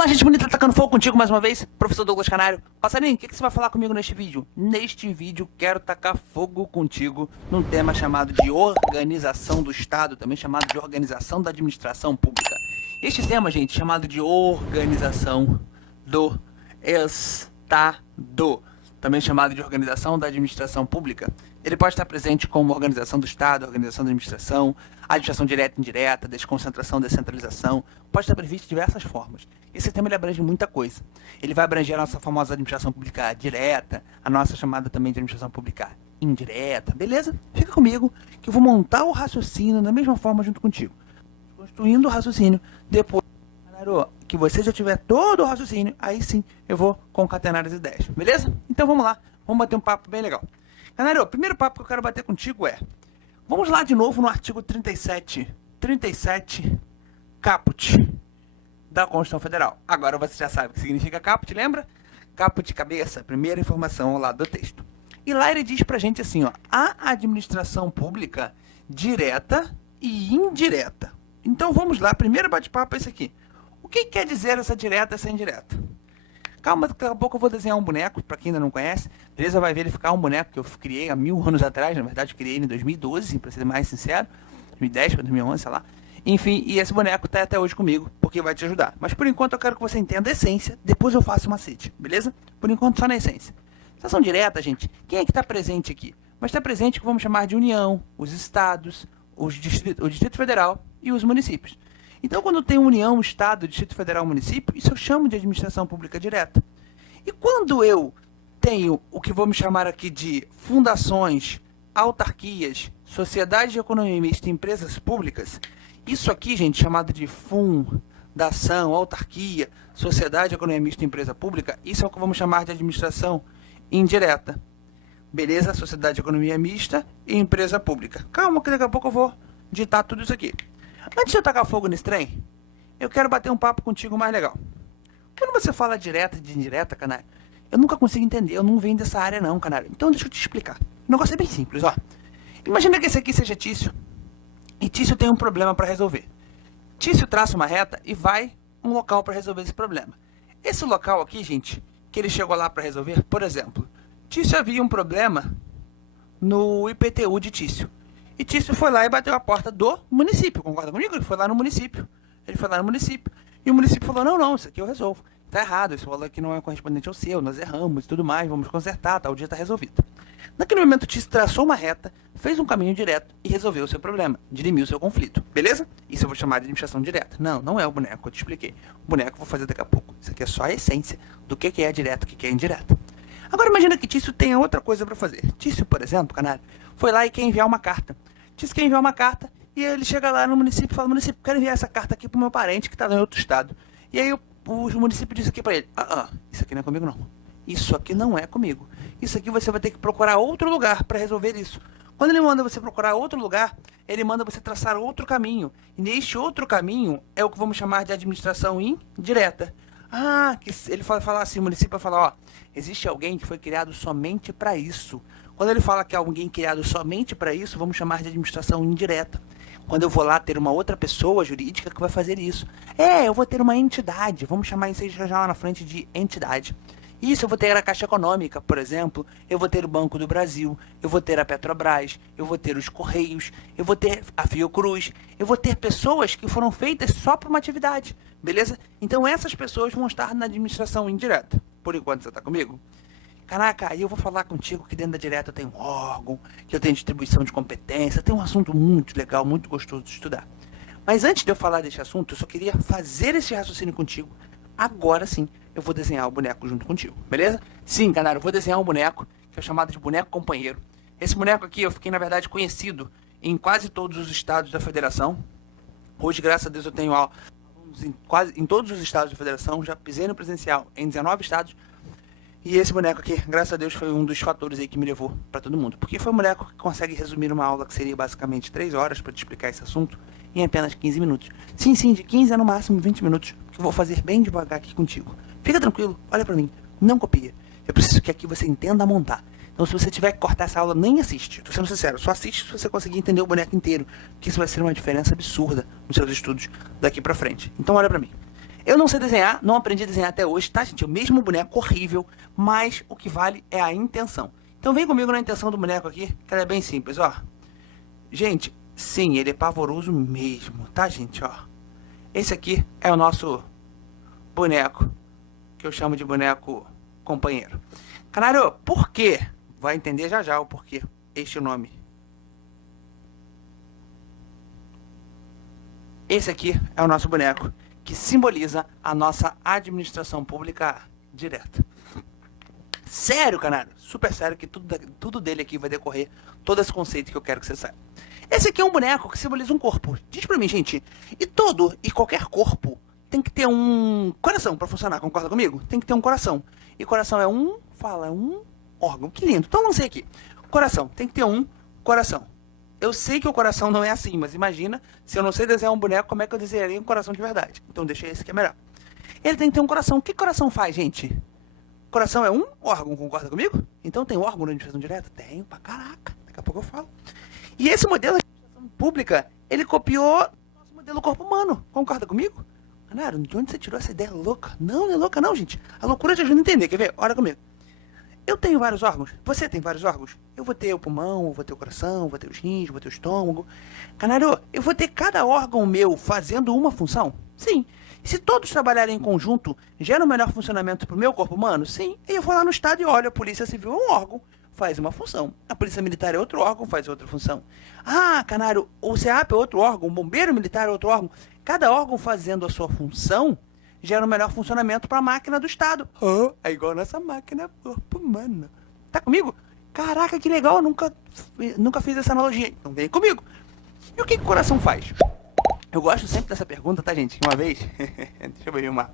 Vamos lá, gente bonita, tacando fogo contigo mais uma vez, professor Douglas Canário. Passarinho, o que você vai falar comigo neste vídeo? Neste vídeo, quero tacar fogo contigo num tema chamado de organização do Estado, também chamado de organização da administração pública. Este tema, gente, chamado de organização do Estado, também chamado de organização da administração pública, ele pode estar presente como organização do Estado, organização da administração direta e indireta, desconcentração, descentralização, pode estar previsto de diversas formas. Esse tema ele abrange muita coisa. Ele vai abranger a nossa famosa administração pública direta, a nossa chamada também de administração pública indireta, beleza? Fica comigo que eu vou montar o raciocínio da mesma forma junto contigo. Construindo o raciocínio, depois que você já tiver todo o raciocínio, aí sim eu vou concatenar as ideias, beleza? Então vamos lá, vamos bater um papo bem legal. Canário, o primeiro papo que eu quero bater contigo é, vamos lá de novo no artigo 37 caput da Constituição Federal. Agora você já sabe o que significa caput, lembra? Caput, cabeça, primeira informação ao lado do texto. E lá ele diz pra gente assim, ó, a administração pública direta e indireta. Então vamos lá, primeiro bate-papo é esse aqui. O que quer dizer essa direta e essa indireta? Calma, daqui a pouco eu vou desenhar um boneco, pra quem ainda não conhece. Beleza, vai verificar um boneco que eu criei há 1000 anos atrás. Na verdade, eu criei ele em 2012, pra ser mais sincero. 2010 para 2011, sei lá. Enfim, e esse boneco tá até hoje comigo, porque vai te ajudar. Mas por enquanto eu quero que você entenda a essência, depois eu faço um macete, beleza? Por enquanto só na essência. Administração direta, gente, quem é que tá presente aqui? Vai estar presente o que vamos chamar de União, os estados, o Distrito Federal e os municípios. Então, quando tem União, Estado, Distrito Federal, Município, isso eu chamo de administração pública direta. E quando eu tenho o que vamos chamar aqui de fundações, autarquias, sociedades de economia mista e empresas públicas, isso aqui, gente, chamado de fundação, autarquia, sociedade de economia mista e empresa pública, isso é o que vamos chamar de administração indireta. Beleza? Sociedade de economia mista e empresa pública. Calma que daqui a pouco eu vou digitar tudo isso aqui. Antes de eu tacar fogo nesse trem, eu quero bater um papo contigo mais legal. Quando você fala direta e de indireta, canário, eu nunca consigo entender, eu não venho dessa área não, canário. Então deixa eu te explicar. O negócio é bem simples, ó. Imagina que esse aqui seja Tício, e Tício tem um problema para resolver. Tício traça uma reta e vai um local para resolver esse problema. Esse local aqui, gente, que ele chegou lá para resolver, por exemplo, Tício havia um problema no IPTU de Tício. E Tício foi lá e bateu a porta do município, concorda comigo? Ele foi lá no município. E o município falou, não, isso aqui eu resolvo. Tá errado, esse valor aqui não é correspondente ao seu, nós erramos e tudo mais, vamos consertar, tal dia tá resolvido. Naquele momento, Tício traçou uma reta, fez um caminho direto e resolveu o seu problema, dirimiu o seu conflito, beleza? Isso eu vou chamar de administração direta. Não é o boneco, eu te expliquei. O boneco eu vou fazer daqui a pouco. Isso aqui é só a essência do que é direto, o que é indireto. Agora imagina que Tício tenha outra coisa para fazer. Tício, por exemplo, canário, foi lá e quer enviar uma carta. Tício quer enviar uma carta e ele chega lá no município e fala, município, quero enviar essa carta aqui pro meu parente que está em outro estado. E aí o município disse aqui para ele, isso aqui não é comigo não. Isso aqui não é comigo. Isso aqui você vai ter que procurar outro lugar para resolver isso. Quando ele manda você procurar outro lugar, ele manda você traçar outro caminho. E neste outro caminho é o que vamos chamar de administração indireta. Que ele fala assim, o município vai falar, existe alguém que foi criado somente para isso. Quando ele fala que é alguém criado somente para isso, vamos chamar de administração indireta. Quando eu vou lá ter uma outra pessoa jurídica que vai fazer isso. Eu vou ter uma entidade, vamos chamar isso aí já lá na frente de entidade. Isso, eu vou ter a Caixa Econômica, por exemplo, eu vou ter o Banco do Brasil, eu vou ter a Petrobras, eu vou ter os Correios, eu vou ter a Fiocruz, eu vou ter pessoas que foram feitas só para uma atividade, beleza? Então essas pessoas vão estar na administração indireta. Por enquanto, você está comigo? Caraca, aí eu vou falar contigo que dentro da direta eu tenho um órgão, que eu tenho distribuição de competência, tem um assunto muito legal, muito gostoso de estudar. Mas antes de eu falar desse assunto, eu só queria fazer esse raciocínio contigo. Agora sim, eu vou desenhar o boneco junto contigo, beleza? Sim, canário, eu vou desenhar um boneco, que é chamado de boneco companheiro. Esse boneco aqui eu fiquei, na verdade, conhecido em quase todos os estados da federação. Hoje, graças a Deus, eu tenho alunos em todos os estados da federação, já pisei no presencial em 19 estados. E esse boneco aqui, graças a Deus, foi um dos fatores aí que me levou para todo mundo. Porque foi um boneco que consegue resumir uma aula que seria basicamente 3 horas para te explicar esse assunto em apenas 15 minutos. Sim, de 15 a no máximo 20 minutos, que eu vou fazer bem devagar aqui contigo. Fica tranquilo, olha para mim, não copia. Eu preciso que aqui você entenda a montar. Então se você tiver que cortar essa aula, nem assiste. Tô sendo sincero, só assiste se você conseguir entender o boneco inteiro. Que isso vai ser uma diferença absurda nos seus estudos daqui para frente. Então olha para mim. Eu não sei desenhar, não aprendi a desenhar até hoje, tá, gente? É o mesmo boneco horrível, mas o que vale é a intenção. Então vem comigo na intenção do boneco aqui, que ela é bem simples, ó. Gente, sim, ele é pavoroso mesmo, tá, gente, ó. Esse aqui é o nosso boneco, que eu chamo de boneco companheiro. Canário, por quê? Vai entender já já o porquê, este nome. Esse aqui é o nosso boneco, que simboliza a nossa administração pública direta. Sério, canário, super sério, que tudo dele aqui vai decorrer, todo esse conceito que eu quero que você saiba. Esse aqui é um boneco que simboliza um corpo. Diz pra mim, gente, e qualquer corpo tem que ter um coração pra funcionar, concorda comigo? Tem que ter um coração. E coração é um órgão. Que lindo. Então lancei aqui. Coração, tem que ter um coração. Eu sei que o coração não é assim, mas imagina, se eu não sei desenhar um boneco, como é que eu desenharia um coração de verdade? Então deixa esse que é melhor. Ele tem que ter um coração. O que coração faz, gente? Coração é um órgão, concorda comigo? Então tem órgão na administração direta? Tenho, pra caraca. Daqui a pouco eu falo. E esse modelo de administração pública, ele copiou nosso modelo corpo humano. Concorda comigo? Canário, de onde você tirou essa ideia louca? Não, não é louca não, gente. A loucura te ajuda a entender, quer ver? Olha comigo. Eu tenho vários órgãos. Você tem vários órgãos. Eu vou ter o pulmão, eu vou ter o coração, eu vou ter os rins, eu vou ter o estômago. Canário, eu vou ter cada órgão meu fazendo uma função? Sim. Se todos trabalharem em conjunto, gera um melhor funcionamento para o meu corpo humano? Sim. E eu vou lá no estado e olho, a Polícia Civil é um órgão, faz uma função. A Polícia Militar é outro órgão, faz outra função. Ah, canário, o CEAP é outro órgão, o Bombeiro Militar é outro órgão. Cada órgão fazendo a sua função gera um melhor funcionamento para a máquina do Estado. Oh, é igual a nossa máquina corpo humano. Tá comigo? Caraca, que legal, eu nunca fiz essa analogia. Então vem comigo. E o que o coração faz? Eu gosto sempre dessa pergunta, tá, gente? Uma vez... Deixa eu ver uma...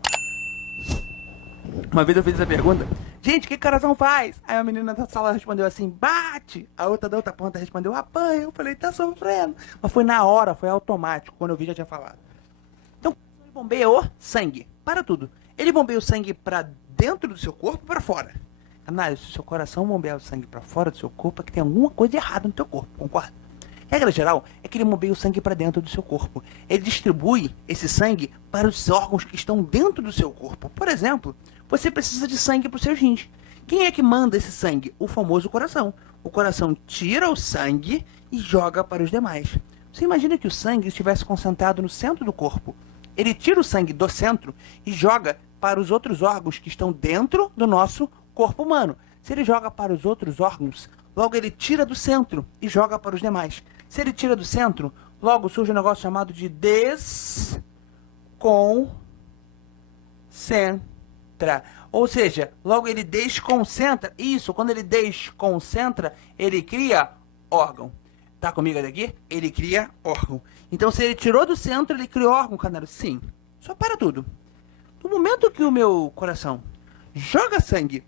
Uma vez eu fiz essa pergunta. Gente, o que o coração faz? Aí a menina da sala respondeu assim, bate. A outra da outra ponta respondeu, apanha. Eu falei, tá sofrendo. Mas foi na hora, foi automático. Quando eu vi, já tinha falado. Então, ele bombeia o sangue. Para tudo. Ele bombeia o sangue pra dentro do seu corpo e pra fora. Canário, se o seu coração bombear o sangue pra fora do seu corpo, é que tem alguma coisa errada no teu corpo, concorda? Regra geral é que ele bombeia o sangue para dentro do seu corpo. Ele distribui esse sangue para os órgãos que estão dentro do seu corpo. Por exemplo, você precisa de sangue para os seus rins. Quem é que manda esse sangue? O famoso coração. O coração tira o sangue e joga para os demais. Você imagina que o sangue estivesse concentrado no centro do corpo. Ele tira o sangue do centro e joga para os outros órgãos que estão dentro do nosso corpo humano. Se ele joga para os outros órgãos, logo ele tira do centro e joga para os demais. Se ele tira do centro, logo surge um negócio chamado de desconcentra. Ou seja, logo ele desconcentra. Isso, quando ele desconcentra, ele cria órgão. Tá comigo daqui? Ele cria órgão. Então, se ele tirou do centro, ele criou órgão, canário? Sim. Só para tudo. No momento que o meu coração joga sangue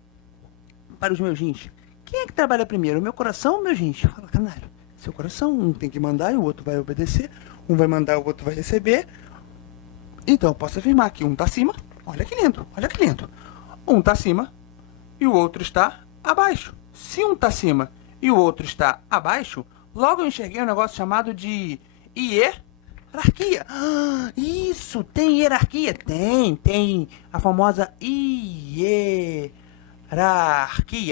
para os meus rins, quem é que trabalha primeiro? O meu coração ou o meu rins? Fala, canário. Seu coração, um tem que mandar e o outro vai obedecer. Um vai mandar e o outro vai receber. Então, eu posso afirmar que um está acima. Olha que lindo, olha que lindo. Um está acima e o outro está abaixo. Se um está acima e o outro está abaixo, logo eu enxerguei um negócio chamado de hierarquia. Ah, isso, tem hierarquia? Tem a famosa hierarquia,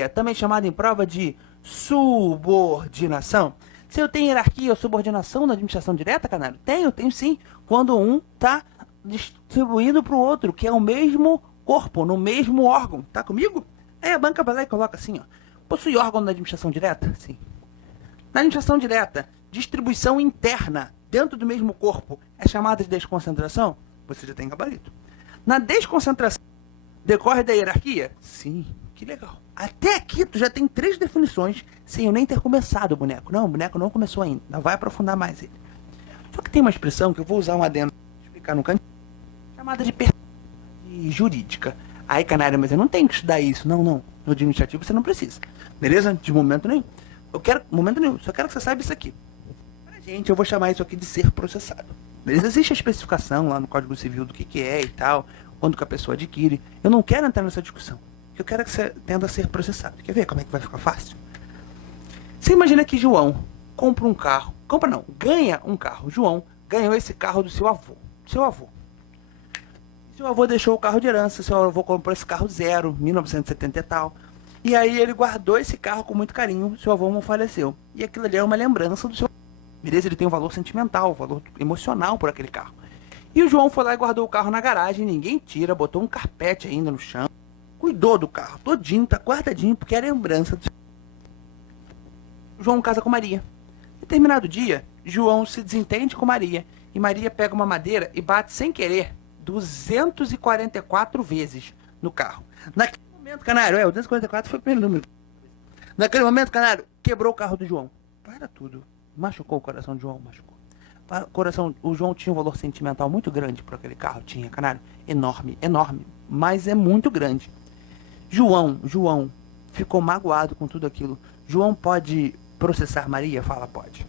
também chamada em prova de subordinação. Se eu tenho hierarquia ou subordinação na administração direta, canário? Tenho sim. Quando um está distribuindo para o outro, que é o mesmo corpo, no mesmo órgão. Tá comigo? Aí a banca vai lá e coloca assim, ó. Possui órgão na administração direta? Sim. Na administração direta, distribuição interna dentro do mesmo corpo é chamada de desconcentração? Você já tem gabarito. Na desconcentração, decorre da hierarquia? Sim. Que legal. Até aqui tu já tem 3 definições sem eu nem ter começado o boneco. Não, o boneco não começou ainda. Não vai aprofundar mais ele. Só que tem uma expressão que eu vou usar um adendo para explicar no canto, chamada de jurídica. Aí, canário, mas eu não tenho que estudar isso. Não. No administrativo você não precisa. Beleza? De momento nenhum. Só quero que você saiba isso aqui. Pra gente, eu vou chamar isso aqui de ser processado. Beleza? Existe a especificação lá no Código Civil do que é e tal, quando que a pessoa adquire. Eu não quero entrar nessa discussão. Eu quero que você tenda a ser processado. Quer ver como é que vai ficar fácil? Você imagina que João compra um carro. Ganha um carro. João ganhou esse carro do seu avô. Seu avô deixou o carro de herança, seu avô comprou esse carro zero, 1970 e tal. E aí ele guardou esse carro com muito carinho, seu avô não faleceu. E aquilo ali é uma lembrança do seu... Beleza, ele tem um valor sentimental, um valor emocional por aquele carro. E o João foi lá e guardou o carro na garagem, ninguém tira, botou um carpete ainda no chão. Cuidou do carro todinho, tá guardadinho, porque é lembrança do seu... João casa com Maria. Determinado dia, João se desentende com Maria. E Maria pega uma madeira e bate sem querer 244 vezes no carro. Naquele momento, Canário, o 244 foi o primeiro número. Naquele momento, Canário, quebrou o carro do João. Para tudo. Machucou o coração do João, machucou. O João tinha um valor sentimental muito grande por aquele carro. Tinha, Canário. Enorme, enorme. Mas é muito grande. João ficou magoado com tudo aquilo. João pode processar Maria? Fala, pode.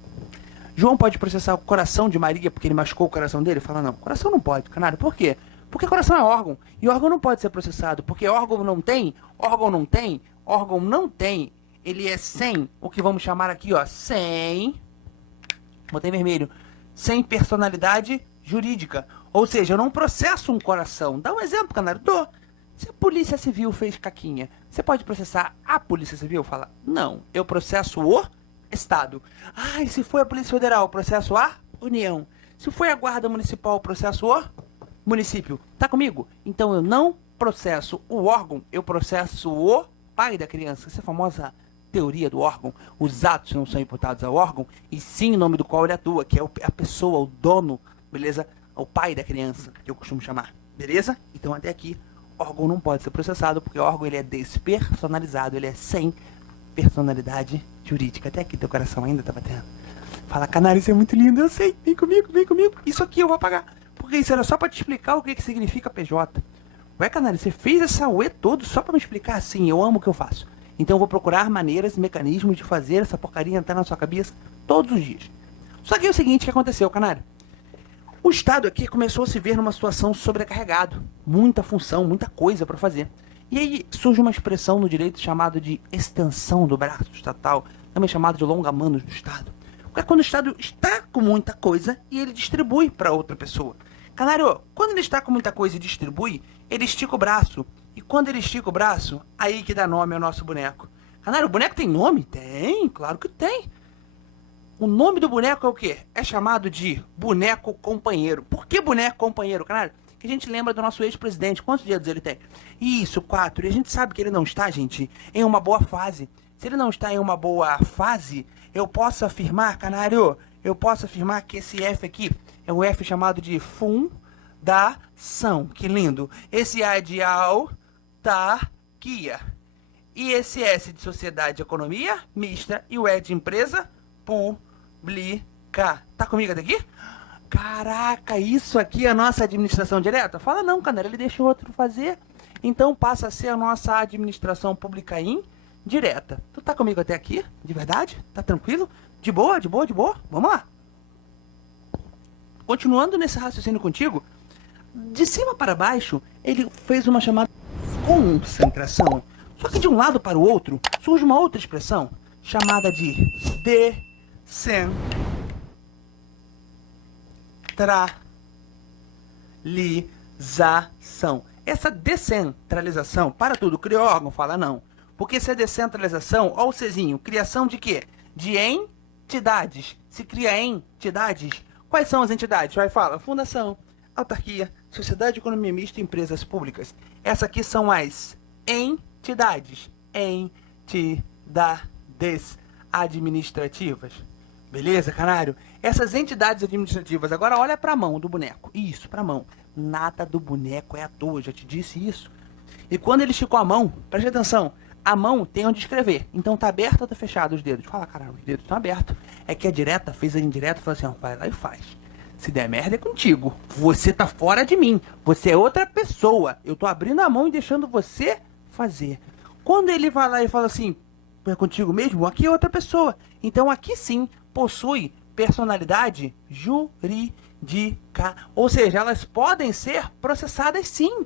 João pode processar o coração de Maria porque ele machucou o coração dele? Fala, não. Coração não pode, Canário. Por quê? Porque coração é órgão. E órgão não pode ser processado. Porque órgão não tem. Ele é sem, o que vamos chamar aqui, ó, sem... Botei vermelho. Sem personalidade jurídica. Ou seja, eu não processo um coração. Dá um exemplo, Canário. Dou. Se a Polícia Civil fez caquinha, você pode processar a Polícia Civil? Fala, não. Eu processo o Estado. Ah, e se foi a Polícia Federal, processo a União. Se foi a Guarda Municipal, processo o município. Tá comigo? Então eu não processo o órgão, eu processo o pai da criança. Essa é a famosa teoria do órgão. Os atos não são imputados ao órgão, e sim o nome do qual ele atua, que é a pessoa, o dono, beleza? O pai da criança, que eu costumo chamar. Beleza? Então até aqui, órgão não pode ser processado, porque o órgão ele é despersonalizado, ele é sem personalidade jurídica. Até aqui teu coração ainda tá batendo. Fala, Canário, isso é muito lindo, eu sei. Vem comigo, vem comigo. Isso aqui eu vou pagar. Porque isso era só pra te explicar o que significa PJ. Ué, Canário, você fez essa ué todo só pra me explicar assim. Eu amo o que eu faço. Então eu vou procurar maneiras e mecanismos de fazer essa porcaria entrar na sua cabeça todos os dias. Só que é o seguinte que aconteceu, Canário. O Estado aqui começou a se ver numa situação sobrecarregado. Muita função, muita coisa pra fazer. E aí surge uma expressão no direito chamada de extensão do braço estatal, também chamado de longa-manos do Estado. É quando o Estado está com muita coisa e ele distribui para outra pessoa. Canário, quando ele está com muita coisa e distribui, ele estica o braço. E quando ele estica o braço, aí que dá nome ao nosso boneco. Canário, o boneco tem nome? Tem, claro que tem. O nome do boneco é o quê? É chamado de boneco companheiro. Por que boneco companheiro, Canário? Que a gente lembra do nosso ex-presidente. Quantos dedos ele tem? Isso, 4. E a gente sabe que ele não está, gente, em uma boa fase. Se ele não está em uma boa fase, eu posso afirmar, Canário, eu posso afirmar que esse F aqui é um F chamado de fundação. Que lindo. Esse A é de autarquia. E esse S de sociedade e economia mista. E o E de empresa pública. Tá comigo até aqui? Caraca, isso aqui é a nossa administração direta? Fala não, Canário, ele deixa o outro fazer. Então passa a ser a nossa administração pública indireta. Tu tá comigo até aqui? De verdade? Tá tranquilo? De boa, de boa, de boa? Vamos lá. Continuando nesse raciocínio contigo, de cima para baixo, ele fez uma chamada concentração. Só que de um lado para o outro, surge uma outra expressão, chamada de descentralização. Essa descentralização, para tudo, criou órgão, fala não. Porque se é descentralização, ó o Czinho, criação de quê? De entidades. Se cria entidades, quais são as entidades? Vai falar, fundação, autarquia, sociedade de economia mista e empresas públicas. Essas aqui são as entidades. Entidades administrativas. Beleza, Canário? Essas entidades administrativas, agora olha para a mão do boneco. Isso, para a mão. Nada do boneco é à toa, já te disse isso. E quando ele esticou a mão, preste atenção, a mão tem onde escrever. Então tá aberto ou tá fechado os dedos? Fala, caralho, os dedos estão abertos. É que a direta fez a indireta e falou assim, ó, vai lá e faz. Se der merda é contigo. Você tá fora de mim. Você é outra pessoa. Eu tô abrindo a mão e deixando você fazer. Quando ele vai lá e fala assim, é contigo mesmo? Aqui é outra pessoa. Então aqui sim possui personalidade jurídica. Ou seja, elas podem ser processadas sim.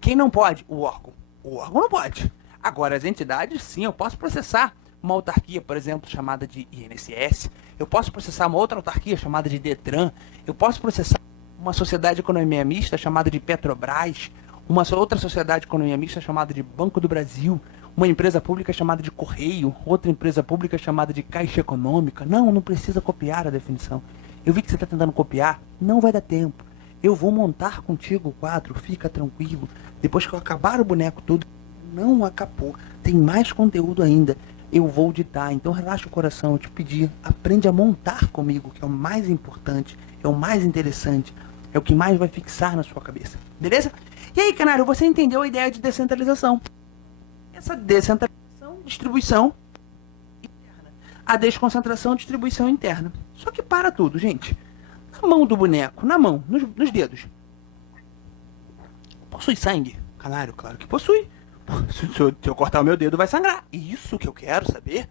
Quem não pode? O órgão. O órgão não pode. Agora, as entidades, sim, eu posso processar uma autarquia, por exemplo, chamada de INSS. Eu posso processar uma outra autarquia chamada de Detran. Eu posso processar uma sociedade de economia mista chamada de Petrobras, uma outra sociedade de economia mista chamada de Banco do Brasil, uma empresa pública chamada de Correio, outra empresa pública chamada de Caixa Econômica. Não, não precisa copiar a definição. Eu vi que você está tentando copiar, não vai dar tempo. Eu vou montar contigo o quadro, fica tranquilo. Depois que eu acabar o boneco todo, não acabou, tem mais conteúdo ainda. Eu vou ditar, então relaxa o coração, eu te pedi, aprende a montar comigo, que é o mais importante, é o mais interessante, é o que mais vai fixar na sua cabeça, beleza? E aí, canário, você entendeu a ideia de descentralização? Essa descentralização, distribuição interna. A desconcentração, distribuição interna. Só que para tudo, gente. Na mão do boneco, na mão, nos dedos. Possui sangue? Canário, claro que possui. Se eu cortar o meu dedo, vai sangrar. Isso que eu quero saber.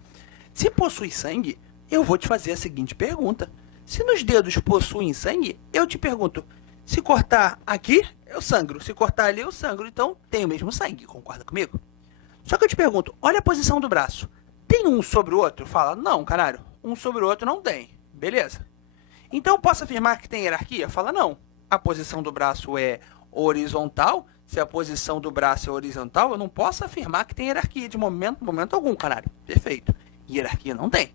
Se possui sangue, eu vou te fazer a seguinte pergunta. Se nos dedos possuem sangue, eu te pergunto, se cortar aqui, eu sangro. Se cortar ali, eu sangro. Então, tem o mesmo sangue. Concorda comigo? Só que eu te pergunto, olha a posição do braço. Tem um sobre o outro? Fala, não, canário. Um sobre o outro não tem. Beleza. Então, eu posso afirmar que tem hierarquia? Fala, não. A posição do braço é horizontal. Se a posição do braço é horizontal, eu não posso afirmar que tem hierarquia de momento algum, canário. Perfeito. Hierarquia não tem.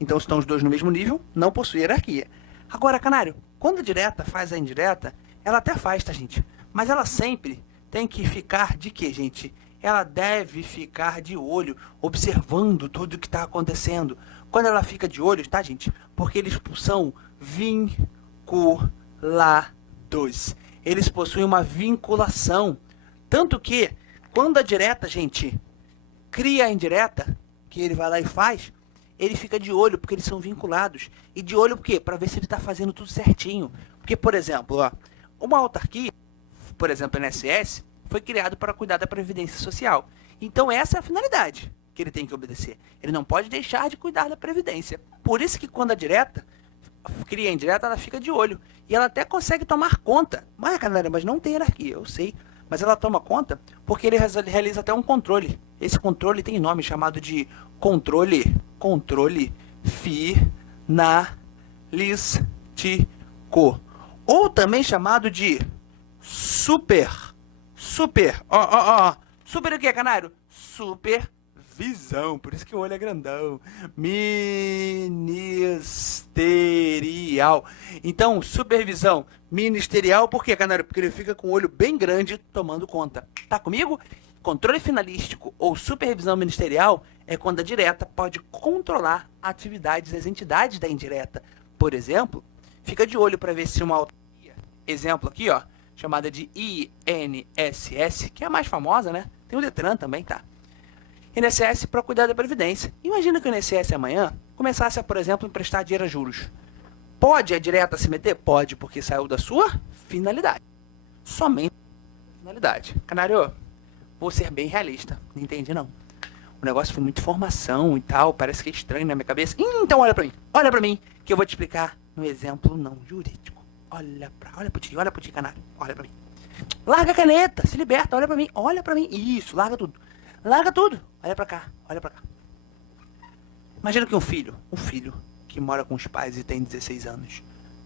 Então, estão os dois no mesmo nível, não possui hierarquia. Agora, canário, quando a direta faz a indireta, ela até faz, tá, gente? Mas ela sempre tem que ficar de quê, gente? Ela deve ficar de olho, observando tudo o que está acontecendo. Quando ela fica de olho, tá, gente? Porque eles são vinculados. Eles possuem uma vinculação. Tanto que, quando a direta, gente, cria a indireta, que ele vai lá e faz, ele fica de olho, porque eles são vinculados. E de olho por quê? Para ver se ele está fazendo tudo certinho. Porque, por exemplo, ó, uma autarquia, por exemplo, a INSS, foi criado para cuidar da Previdência Social. Então, essa é a finalidade que ele tem que obedecer. Ele não pode deixar de cuidar da Previdência. Por isso que quando a direta cria a indireta, ela fica de olho. E ela até consegue tomar conta. Mas, galera, mas não tem hierarquia, eu sei. Mas ela toma conta porque ele realiza até um controle. Esse controle tem nome chamado de controle finalístico. Ou também chamado de super, super o que, canário? Supervisão, por isso que o olho é grandão. Ministerial. Então, supervisão ministerial, por quê, canário? Porque ele fica com o olho bem grande tomando conta. Tá comigo? Controle finalístico ou supervisão ministerial é quando a direta pode controlar atividades das entidades da indireta. Por exemplo, fica de olho para ver se uma autarquia, exemplo aqui, ó, chamada de INSS, que é a mais famosa, né? Tem o Detran também, tá? INSS para cuidar da Previdência. Imagina que o INSS amanhã começasse a, por exemplo, emprestar dinheiro a juros. Pode a direta se meter? Pode, porque saiu da sua finalidade. Somente finalidade. Canário, vou ser bem realista. Não entendi, não. O negócio foi muita informação e tal, parece que é estranho na minha cabeça. Então olha pra mim, que eu vou te explicar no exemplo não jurídico. Olha pro ti, canário, olha pra mim. Larga a caneta, se liberta, olha pra mim, isso, larga tudo, olha pra cá. Imagina que um filho que mora com os pais e tem 16 anos,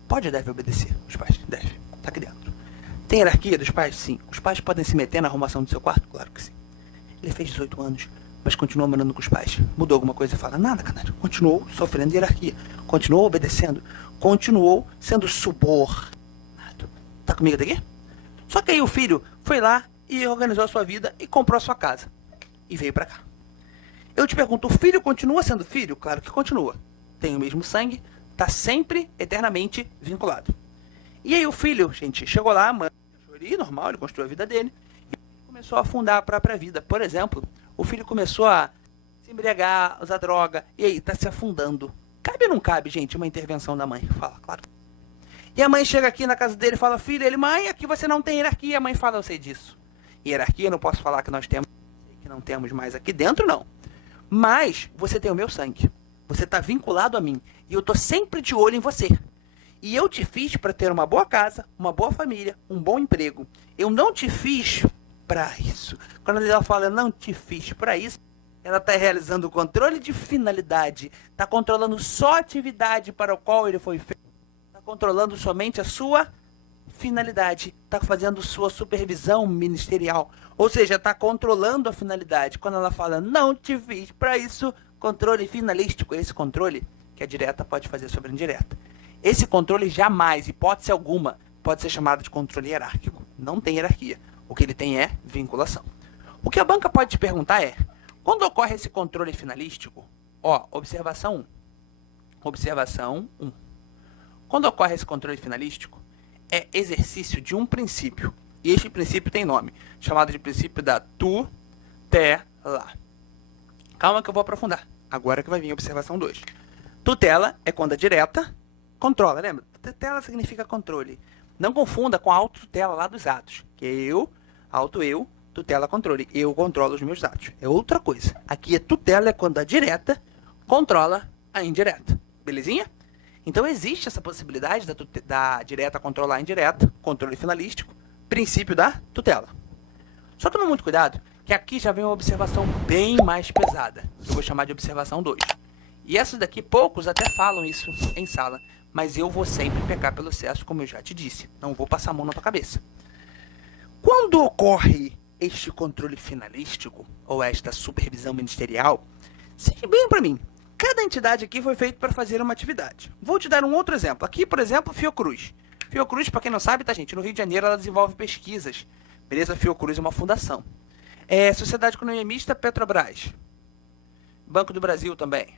pode ou deve obedecer os pais? Deve, tá aqui dentro. Tem hierarquia dos pais? Sim. Os pais podem se meter na arrumação do seu quarto? Claro que sim. Ele fez 18 anos, mas continua morando com os pais. Mudou alguma coisa e fala, nada, canário. Continuou sofrendo hierarquia. Continuou obedecendo. Continuou sendo subordinado. Tá comigo daqui? Só que aí o filho foi lá e organizou a sua vida e comprou a sua casa. E veio pra cá. Eu te pergunto, o filho continua sendo filho? Claro que continua. Tem o mesmo sangue, tá sempre, eternamente vinculado. E aí o filho, gente, chegou lá, mãe, normal, ele construiu a vida dele. E começou a fundar a própria vida. Por exemplo, o filho começou a se embriagar, usar droga, e aí tá se afundando. Cabe ou não cabe, gente, uma intervenção da mãe? Fala, claro. E a mãe chega aqui na casa dele e fala, filho, ele, mãe, aqui você não tem hierarquia. A mãe fala, eu sei disso. Hierarquia, eu não posso falar que nós temos, que não temos mais aqui dentro, não. Mas você tem o meu sangue. Você tá vinculado a mim. E eu tô sempre de olho em você. E eu te fiz para ter uma boa casa, uma boa família, um bom emprego. Eu não te fiz para isso. Quando ela fala, eu não te fiz para isso, ela está realizando o controle de finalidade. Está controlando só a atividade para a qual ele foi feito. Está controlando somente a sua finalidade, está fazendo sua supervisão ministerial, ou seja, está controlando a finalidade. Quando ela fala, não te fiz para isso, controle finalístico, esse controle que a direta pode fazer sobre a indireta. Esse controle jamais, hipótese alguma, pode ser chamado de controle hierárquico. Não tem hierarquia. O que ele tem é vinculação. O que a banca pode te perguntar é, quando ocorre esse controle finalístico, ó, observação 1. Observação 1. Quando ocorre esse controle finalístico, é exercício de um princípio. E este princípio tem nome, chamado de princípio da tutela. Calma que eu vou aprofundar. Agora que vai vir a observação 2. Tutela é quando a direta controla, lembra? Tutela significa controle. Não confunda com a autotutela lá dos atos. Que eu, auto-eu, tutela controle. Eu controlo os meus atos. É outra coisa. Aqui a tutela é quando a direta controla a indireta. Belezinha? Então existe essa possibilidade da direta controlar a indireta, controle finalístico, princípio da tutela. Só toma muito cuidado, que aqui já vem uma observação bem mais pesada, que eu vou chamar de observação 2. E essas daqui, poucos até falam isso em sala, mas eu vou sempre pecar pelo excesso, como eu já te disse. Não vou passar a mão na tua cabeça. Quando ocorre este controle finalístico, ou esta supervisão ministerial, seja bem para mim, cada entidade aqui foi feita para fazer uma atividade. Vou te dar um outro exemplo. Aqui, por exemplo, Fiocruz. Fiocruz, para quem não sabe, tá, gente? No Rio de Janeiro ela desenvolve pesquisas. Beleza? Fiocruz é uma fundação. Sociedade Economia Mista, Petrobras. Banco do Brasil também.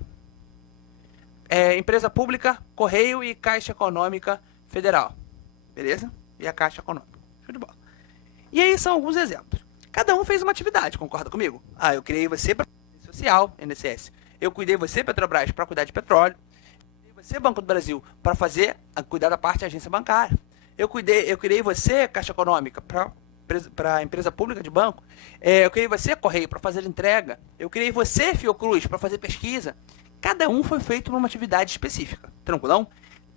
Empresa Pública, Correio e Caixa Econômica Federal. Beleza? E a Caixa Econômica. Show de bola. E aí são alguns exemplos. Cada um fez uma atividade, concorda comigo? Ah, eu criei você para social, INSS. Eu cuidei você, Petrobras, para cuidar de petróleo. Eu cuidei você, Banco do Brasil, para cuidar da parte da agência bancária. Eu criei você, Caixa Econômica, para a empresa pública de banco. Eu criei você, Correio, para fazer entrega. Eu criei você, Fiocruz, para fazer pesquisa. Cada um foi feito numa atividade específica. Tranquilão?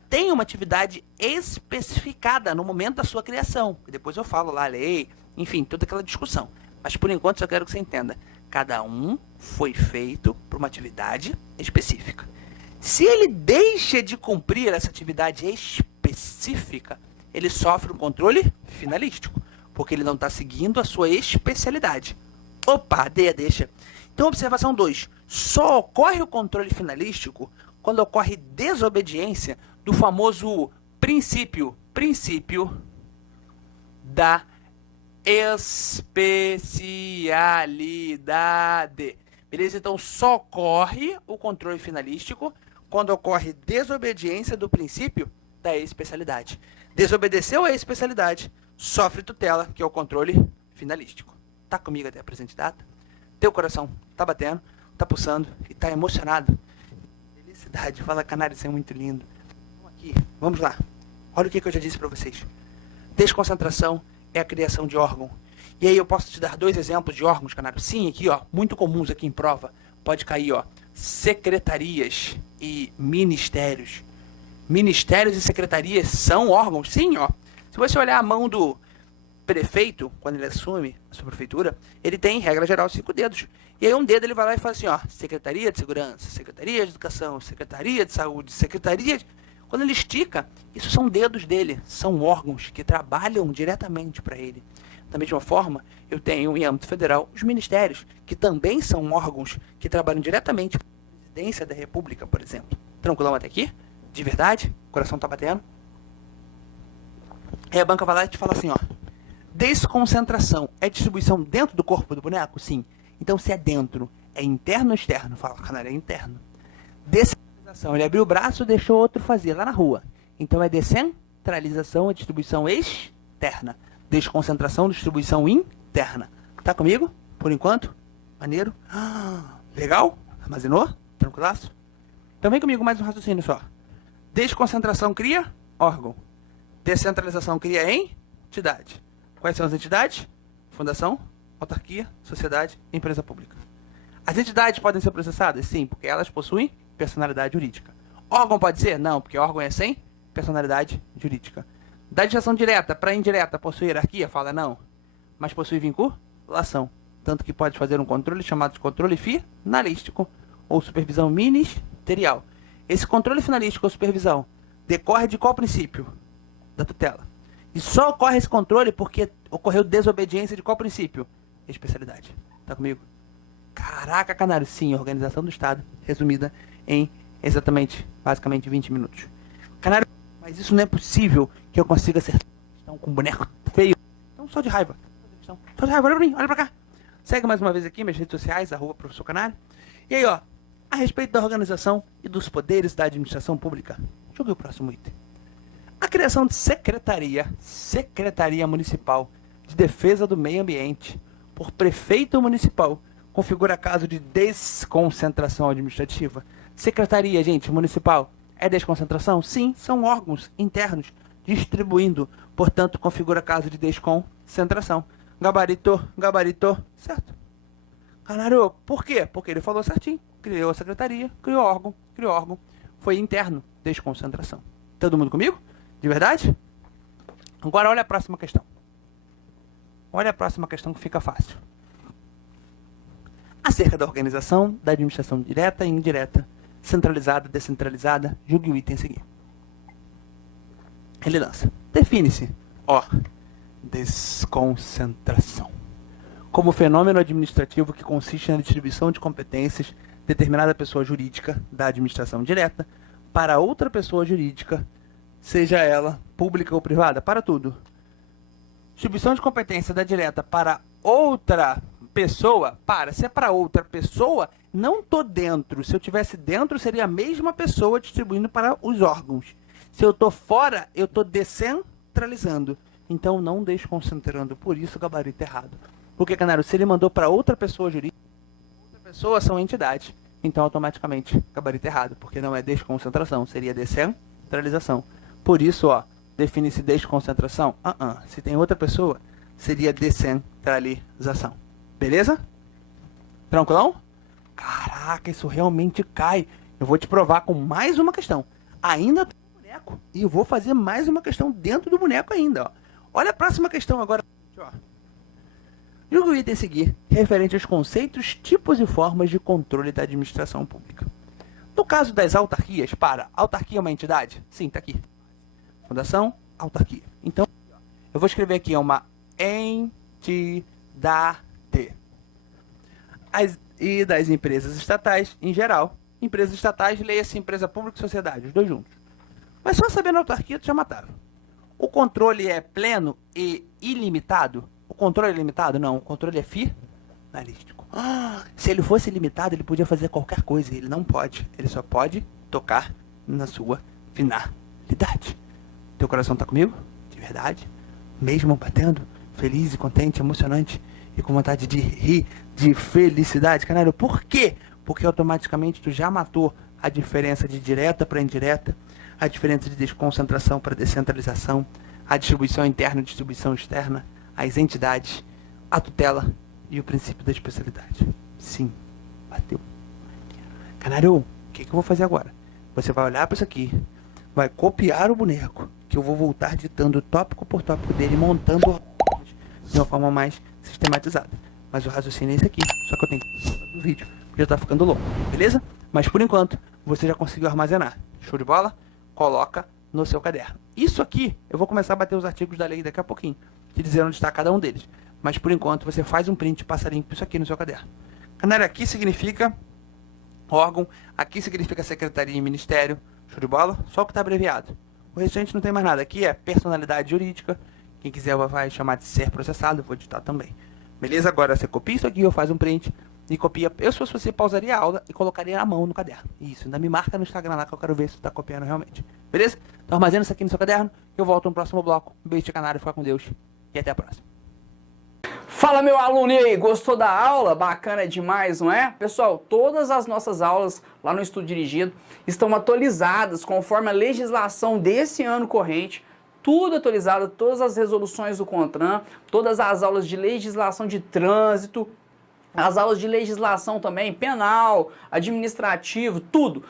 Tem uma atividade especificada no momento da sua criação. Depois eu falo lá a lei, enfim, toda aquela discussão. Mas por enquanto só quero que você entenda. Cada um foi feito para uma atividade específica. Se ele deixa de cumprir essa atividade específica, ele sofre um controle finalístico, porque ele não está seguindo a sua especialidade. Opa, deixa. Então, observação 2. Só ocorre o controle finalístico quando ocorre desobediência do famoso princípio da especialidade. Beleza? Então, só ocorre o controle finalístico quando ocorre desobediência do princípio da especialidade. Desobedeceu a especialidade, sofre tutela, que é o controle finalístico. Tá comigo até a presente data? Teu coração tá batendo, tá pulsando e tá emocionado. Felicidade, fala canário, isso é muito lindo. Aqui, vamos lá. Olha o que eu já disse para vocês. Desconcentração é a criação de órgão. E aí eu posso te dar 2 exemplos de órgãos, canário. Sim, aqui, ó, muito comuns aqui em prova. Pode cair, ó, secretarias e ministérios. Ministérios e secretarias são órgãos, sim, ó. Se você olhar a mão do prefeito, quando ele assume a sua prefeitura, ele tem, em regra geral, 5 dedos. E aí um dedo ele vai lá e fala assim, ó, Secretaria de Segurança, Secretaria de Educação, Secretaria de Saúde, Secretaria de... Quando ele estica, isso são dedos dele, são órgãos que trabalham diretamente para ele. Da mesma forma, eu tenho, em âmbito federal, os ministérios, que também são órgãos que trabalham diretamente para a presidência da República, por exemplo. Tranquilão até aqui? De verdade? O coração tá batendo? Aí a banca vai lá e te fala assim, ó, desconcentração é distribuição dentro do corpo do boneco? Sim. Então, se é dentro, é interno ou externo? Fala, canário, é interno. Descentralização, ele abriu o braço e deixou outro fazer lá na rua. Então, é descentralização, é distribuição externa. Desconcentração, distribuição interna. Tá comigo? Por enquanto? Maneiro? Legal? Armazenou? Tranquilaço? Então, vem comigo mais um raciocínio só. Desconcentração cria órgão. Descentralização cria entidade. Quais são as entidades? Fundação, autarquia, sociedade e empresa pública. As entidades podem ser processadas? Sim, porque elas possuem personalidade jurídica. Órgão pode ser? Não, porque órgão é sem personalidade jurídica. Da direção direta para indireta possui hierarquia? Fala não. Mas possui vinculação. Tanto que pode fazer um controle chamado de controle finalístico ou supervisão ministerial. Esse controle finalístico ou supervisão decorre de qual princípio? Da tutela. E só ocorre esse controle porque ocorreu desobediência de qual princípio? Especialidade. Tá comigo? Caraca, canário. Sim, organização do Estado, resumida em exatamente, basicamente 20 minutos. Canário, mas isso não é possível que eu consiga acertar com um boneco feio. Então, só de raiva. Só de raiva, olha pra mim, olha pra cá. Segue mais uma vez aqui minhas redes sociais, @professor Canário. E aí, ó, a respeito da organização e dos poderes da administração pública. Joguei o próximo item. A criação de Secretaria Municipal de Defesa do Meio Ambiente por prefeito municipal configura caso de desconcentração administrativa. Secretaria, gente, municipal, é desconcentração? Sim, são órgãos internos distribuindo, portanto, configura caso de desconcentração. Gabaritou, certo? Canário, por quê? Porque ele falou certinho. Criou a secretaria, criou órgão. Foi interno, desconcentração. Todo mundo comigo? De verdade? Agora olha a próxima questão. Olha a próxima questão que fica fácil. Acerca da organização da administração direta e indireta, centralizada, descentralizada, julgue o item a seguir. Ele lança. Define-se, desconcentração como fenômeno administrativo que consiste na distribuição de competências de determinada pessoa jurídica da administração direta para outra pessoa jurídica, seja ela pública ou privada, para tudo. Distribuição de competência da direta para outra pessoa, se é para outra pessoa, não tô dentro. Se eu tivesse dentro, seria a mesma pessoa distribuindo para os órgãos. Se eu tô fora, eu tô descentralizando. Então, não desconcentrando. Por isso, gabarito errado. Porque, Canário, se ele mandou para outra pessoa jurídica, outra pessoa são entidades. Então, automaticamente, gabarito errado. Porque não é desconcentração, seria descentralização. Por isso, define-se desconcentração. Se tem outra pessoa, seria descentralização. Beleza? Tranquilão? Caraca, isso realmente cai. Eu vou te provar com mais uma questão. Ainda tem um boneco. E eu vou fazer mais uma questão dentro do boneco ainda. Olha a próxima questão agora. Julgue o item a seguir, referente aos conceitos, tipos e formas de controle da administração pública. No caso das autarquias, autarquia é uma entidade? Sim, está aqui. Fundação, autarquia. Então, eu vou escrever aqui, uma entidade. E das empresas estatais, em geral. Empresas estatais, leia-se empresa pública e sociedade, os dois juntos. Mas só sabendo a autarquia, tu já matava. O controle é pleno e ilimitado? O controle é limitado? Não, o controle é finalístico. Se ele fosse limitado, ele podia fazer qualquer coisa. Ele não pode. Ele só pode tocar na sua finalidade. Teu coração tá comigo? De verdade? Mesmo batendo? Feliz e contente, emocionante e com vontade de rir, de felicidade, Canário. Por quê? Porque automaticamente tu já matou a diferença de direta para indireta, a diferença de desconcentração para descentralização, a distribuição interna e distribuição externa, as entidades, a tutela e o princípio da especialidade. Sim, bateu. Canário, o que eu vou fazer agora? Você vai olhar para isso aqui, vai copiar o boneco, que eu vou voltar ditando tópico por tópico dele, montando de uma forma mais sistematizada. Mas o raciocínio é esse aqui, só que eu tenho que fazer o vídeo, porque já tá ficando longo, beleza? Mas por enquanto, você já conseguiu armazenar. Show de bola? Coloca no seu caderno. Isso aqui, eu vou começar a bater os artigos da lei daqui a pouquinho, te dizer onde está cada um deles. Mas por enquanto, você faz um print e passa limpo isso aqui no seu caderno. Canário, aqui significa órgão, aqui significa secretaria e ministério. Show de bola? Só o que está abreviado. O restante não tem mais nada. Aqui é personalidade jurídica. Quem quiser vai chamar de ser processado, eu vou digitar também. Beleza? Agora você copia isso aqui, ou faz um print e copia. Eu, se fosse você, pausaria a aula e colocaria a mão no caderno. Isso, ainda me marca no Instagram lá que eu quero ver se tu tá copiando realmente. Beleza? Então armazena isso aqui no seu caderno. Eu volto no próximo bloco. Um beijo de Canário, fica com Deus e até a próxima. Fala, meu aluno, e aí, gostou da aula? Bacana demais, não é? Pessoal, todas as nossas aulas lá no Estudo Dirigido estão atualizadas conforme a legislação desse ano corrente. Tudo atualizado, todas as resoluções do CONTRAN, todas as aulas de legislação de trânsito, as aulas de legislação também, penal, administrativo, tudo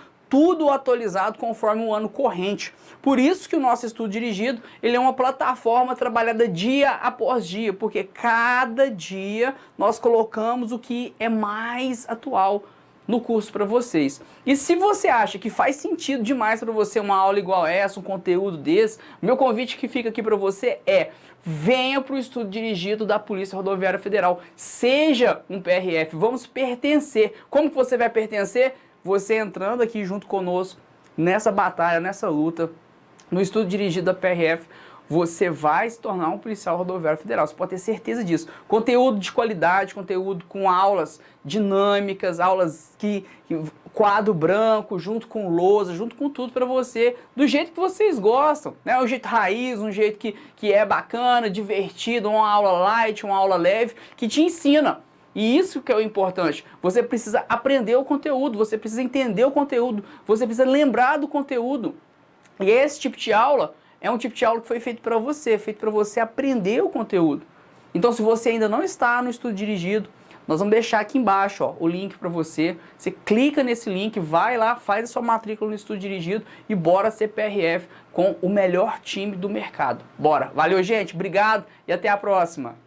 atualizado conforme o ano corrente. Por isso que o nosso Estudo Dirigido, ele é uma plataforma trabalhada dia após dia, porque cada dia nós colocamos o que é mais atual. no curso para vocês. E se você acha que faz sentido demais para você uma aula igual essa, um conteúdo desse, meu convite que fica aqui para você é: venha para o estudo dirigido da Polícia Rodoviária Federal. Seja um PRF, vamos pertencer. Como que você vai pertencer? Você entrando aqui junto conosco nessa batalha, nessa luta, no estudo dirigido da PRF, você vai se tornar um policial rodoviário federal. Você pode ter certeza disso. Conteúdo de qualidade, conteúdo com aulas dinâmicas, aulas quadro branco, junto com lousa, junto com tudo para você, do jeito que vocês gostam, né? Um jeito raiz, um jeito que é bacana, divertido, uma aula light, uma aula leve, que te ensina. E isso que é o importante. Você precisa aprender o conteúdo, você precisa entender o conteúdo, você precisa lembrar do conteúdo. E esse tipo de aula é um tipo de aula que foi feito para você aprender o conteúdo. Então, se você ainda não está no estudo dirigido, nós vamos deixar aqui embaixo, ó, o link para você. Você clica nesse link, vai lá, faz a sua matrícula no estudo dirigido e bora ser PRF com o melhor time do mercado. Bora! Valeu, gente, obrigado e até a próxima!